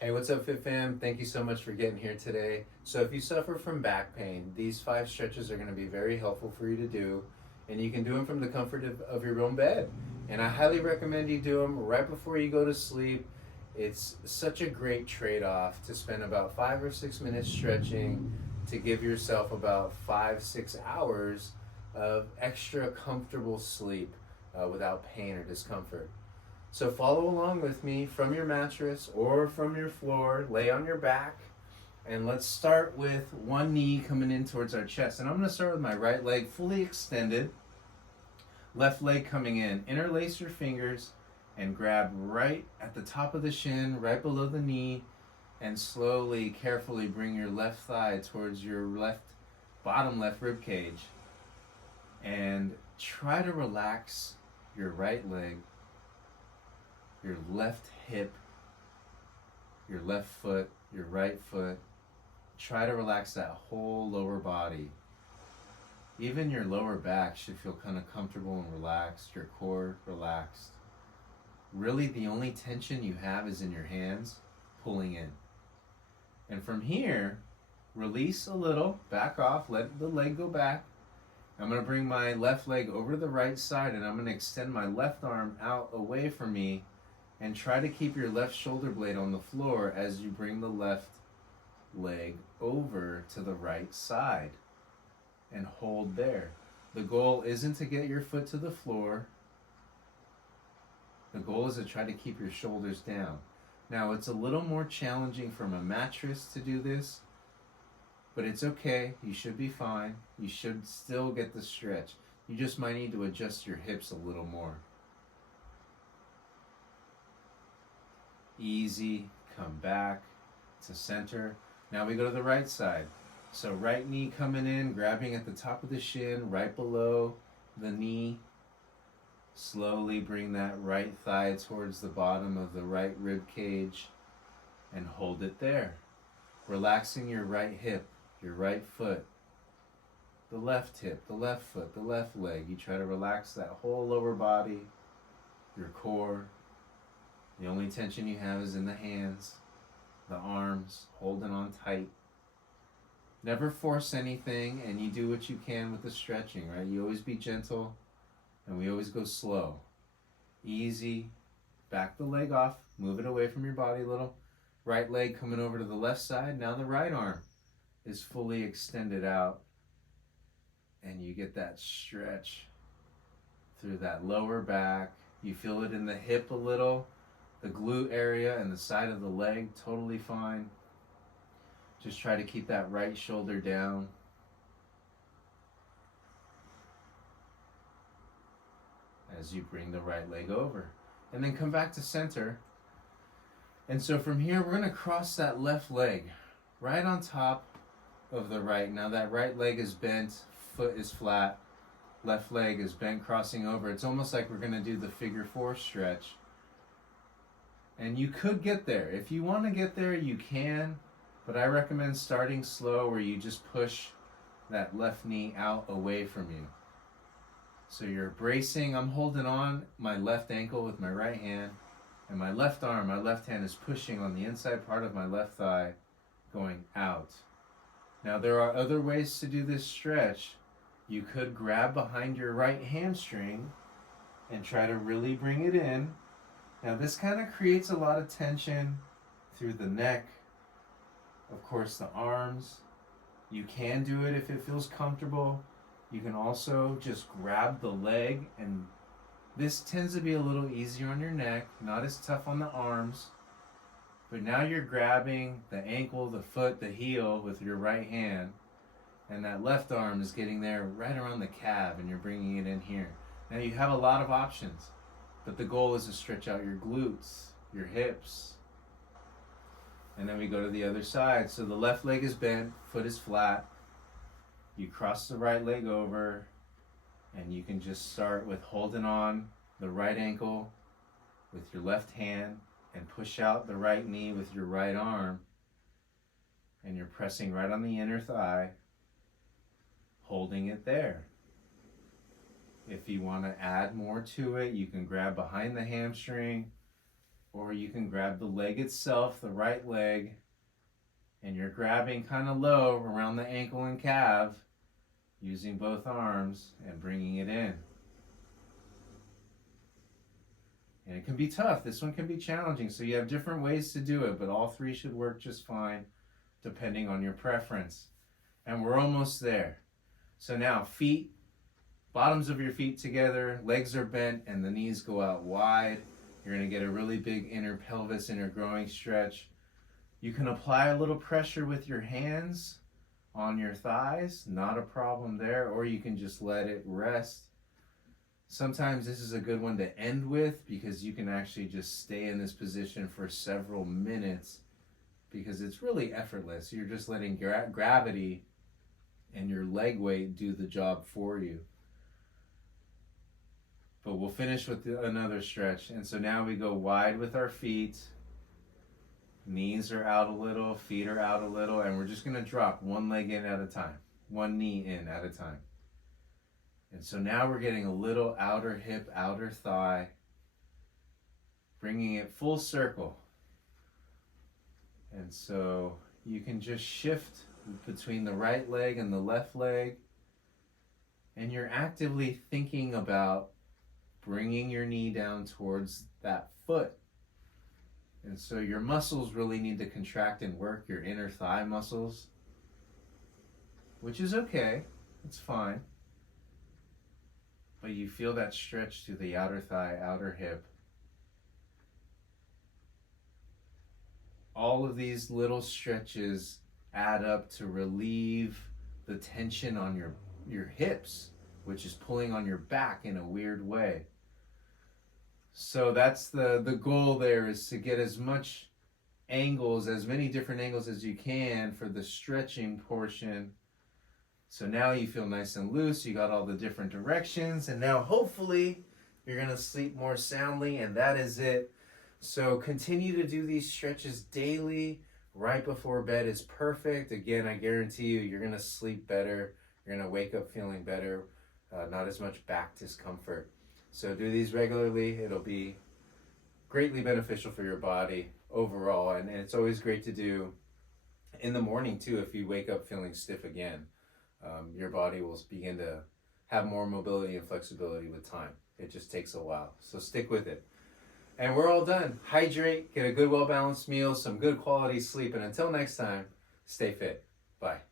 Hey, what's up, Fit Fam? Thank you so much for getting here today. So, if you suffer from back pain, these 5 stretches are going to be very helpful for you to do, and you can do them from the comfort of your own bed. And I highly recommend you do them right before you go to sleep. It's such a great trade off to spend about 5 or 6 minutes stretching to give yourself about 5, 6 hours of extra comfortable sleep without pain or discomfort. So follow along with me from your mattress or from your floor. Lay on your back. And let's start with one knee coming in towards our chest. And I'm going to start with my right leg fully extended, left leg coming in. Interlace your fingers and grab right at the top of the shin, right below the knee, and slowly, carefully bring your left thigh towards your bottom left rib cage. And try to relax your right leg, your left hip, your left foot, your right foot. Try to relax that whole lower body. Even your lower back should feel kind of comfortable and relaxed, your core relaxed. Really, the only tension you have is in your hands pulling in. And from here, release a little, back off, let the leg go back. I'm going to bring my left leg over to the right side, and I'm going to extend my left arm out away from me and try to keep your left shoulder blade on the floor as you bring the left leg over to the right side and hold there. The goal isn't to get your foot to the floor. The goal is to try to keep your shoulders down. Now, it's a little more challenging from a mattress to do this, but it's okay. You should be fine. You should still get the stretch. You just might need to adjust your hips a little more. Easy, come back to center. Now we go to the right side. So right knee coming in, grabbing at the top of the shin, right below the knee. Slowly bring that right thigh towards the bottom of the right rib cage and hold it there. Relaxing your right hip, your right foot, the left hip, the left foot, the left leg. You try to relax that whole lower body, your core. The only tension you have is in the hands, the arms, holding on tight. Never force anything, and you do what you can with the stretching, right? You always be gentle, and we always go slow. Easy. Back the leg off, move it away from your body a little. Right leg coming over to the left side. Now the right arm is fully extended out, and you get that stretch through that lower back. You feel it in the hip a little. The glute area and the side of the leg, totally fine. Just try to keep that right shoulder down. As you bring the right leg over. And then come back to center. And so from here, we're going to cross that left leg right on top of the right. Now that right leg is bent, foot is flat, left leg is bent, crossing over. It's almost like we're going to do the figure 4 stretch. And you could get there. If you want to get there, you can. But I recommend starting slow where you just push that left knee out away from you. So you're bracing. I'm holding on my left ankle with my right hand. And my left arm, my left hand is pushing on the inside part of my left thigh, going out. Now there are other ways to do this stretch. You could grab behind your right hamstring and try to really bring it in. Now this kind of creates a lot of tension through the neck, of course the arms. You can do it if it feels comfortable. You can also just grab the leg, and this tends to be a little easier on your neck, not as tough on the arms. But now you're grabbing the ankle, the foot, the heel with your right hand, and that left arm is getting there right around the calf, and you're bringing it in here. Now you have a lot of options. But the goal is to stretch out your glutes, your hips. And then we go to the other side. So the left leg is bent, foot is flat. You cross the right leg over, and you can just start with holding on the right ankle with your left hand and push out the right knee with your right arm. And you're pressing right on the inner thigh, holding it there. If you want to add more to it, you can grab behind the hamstring or you can grab the leg itself, the right leg, and you're grabbing kind of low around the ankle and calf using both arms and bringing it in. And it can be tough. This one can be challenging. So you have different ways to do it, but all three should work just fine depending on your preference. And we're almost there. So now feet, bottoms of your feet together, legs are bent, and the knees go out wide. You're going to get a really big inner pelvis, inner groin stretch. You can apply a little pressure with your hands on your thighs, not a problem there, or you can just let it rest. Sometimes this is a good one to end with because you can actually just stay in this position for several minutes because it's really effortless. You're just letting gravity and your leg weight do the job for you. But we'll finish with another stretch. And so now we go wide with our feet. Knees are out a little, feet are out a little, and we're just going to drop one leg in at a time, one knee in at a time. And so now we're getting a little outer hip, outer thigh, bringing it full circle. And so you can just shift between the right leg and the left leg, and you're actively thinking about bringing your knee down towards that foot. And so your muscles really need to contract and work, your inner thigh muscles, which is okay, it's fine. But you feel that stretch to the outer thigh, outer hip. All of these little stretches add up to relieve the tension on your hips, which is pulling on your back in a weird way. So that's the goal there, is to get as much angles, as many different angles as you can for the stretching portion. So now you feel nice and loose, you got all the different directions, and now hopefully you're going to sleep more soundly, and that is it. So continue to do these stretches daily. Right before bed is perfect. Again, I guarantee you, you're going to sleep better. You're going to wake up feeling better, not as much back discomfort. So do these regularly. It'll be greatly beneficial for your body overall, and it's always great to do in the morning too if you wake up feeling stiff again. Your body will begin to have more mobility and flexibility with time. It just takes a while. So stick with it. And we're all done. Hydrate, get a good, well-balanced meal, some good quality sleep, and until next time, stay fit. Bye.